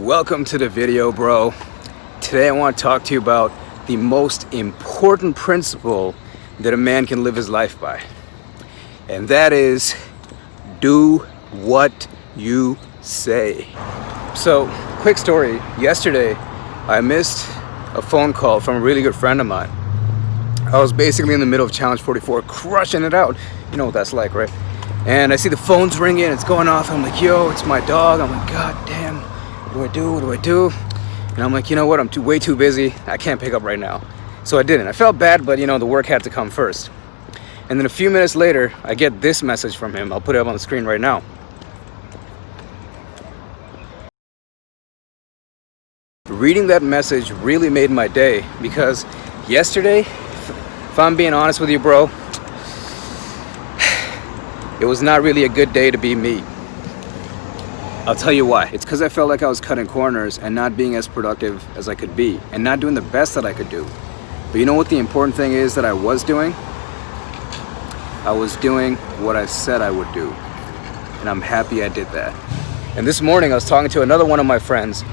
Welcome to the video, bro. Today I want to talk to you about the most important principle that a man can live his life by. And that is, do what you say. So, quick story. Yesterday, I missed a phone call from a really good friend of mine. I was basically in the middle of Challenge 44, crushing it out. You know what that's like, right? And I see the phone's ringing, it's going off. I'm like, yo, it's my dog. I'm like, God damn, what do I do? And I'm like, you know what? I'm way too busy. I can't pick up right now. So I didn't. I felt bad, but the work had to come first. And then a few minutes later, I get this message from him. I'll put it up on the screen right now. Reading that message really made my day because yesterday, if I'm being honest with you, bro, it was not really a good day to be me. I'll tell you why. It's because I felt like I was cutting corners and not being as productive as I could be and not doing the best that I could do. But you know what the important thing is that I was doing? I was doing what I said I would do. And I'm happy I did that. And this morning I was talking to another one of my friends,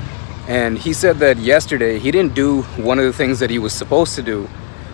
and he said that yesterday he didn't do one of the things that he was supposed to do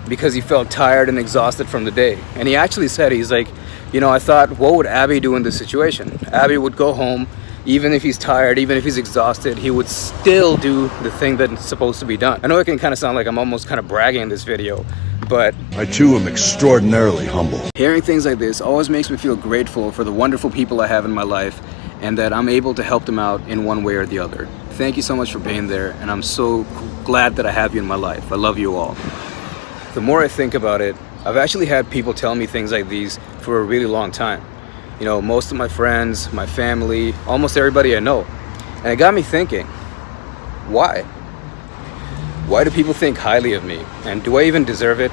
because he felt tired and exhausted from the day. And he actually said, he's like, I thought, what would Abhi do in this situation? Abhi would go home, even if he's tired, even if he's exhausted, he would still do the thing that's supposed to be done. I know it can kind of sound like I'm almost kind of bragging in this video, but I too am extraordinarily humble. Hearing things like this always makes me feel grateful for the wonderful people I have in my life and that I'm able to help them out in one way or the other. Thank you so much for being there, and I'm so glad that I have you in my life. I love you all. The more I think about it, I've actually had people tell me things like these for a really long time. Most of my friends, my family, almost everybody I know. And it got me thinking, why? Why do people think highly of me? And do I even deserve it?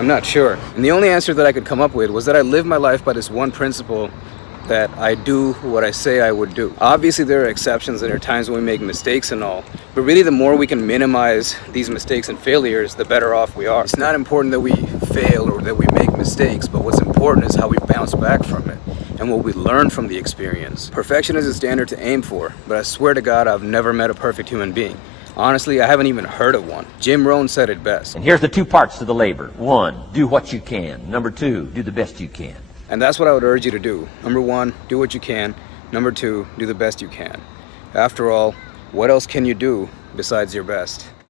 I'm not sure. And the only answer that I could come up with was that I live my life by this one principle, that I do what I say I would do. Obviously there are exceptions and there are times when we make mistakes and all, but really the more we can minimize these mistakes and failures, the better off we are. It's not important that we fail or that we make mistakes, but what's important is how we bounce back from it and what we learn from the experience. Perfection is a standard to aim for, but I swear to God I've never met a perfect human being. Honestly, I haven't even heard of one. Jim Rohn said it best. And here's the two parts to the labor. One, do what you can. Number two, do the best you can. And that's what I would urge you to do. Number one, do what you can. Number two, do the best you can. After all, what else can you do besides your best?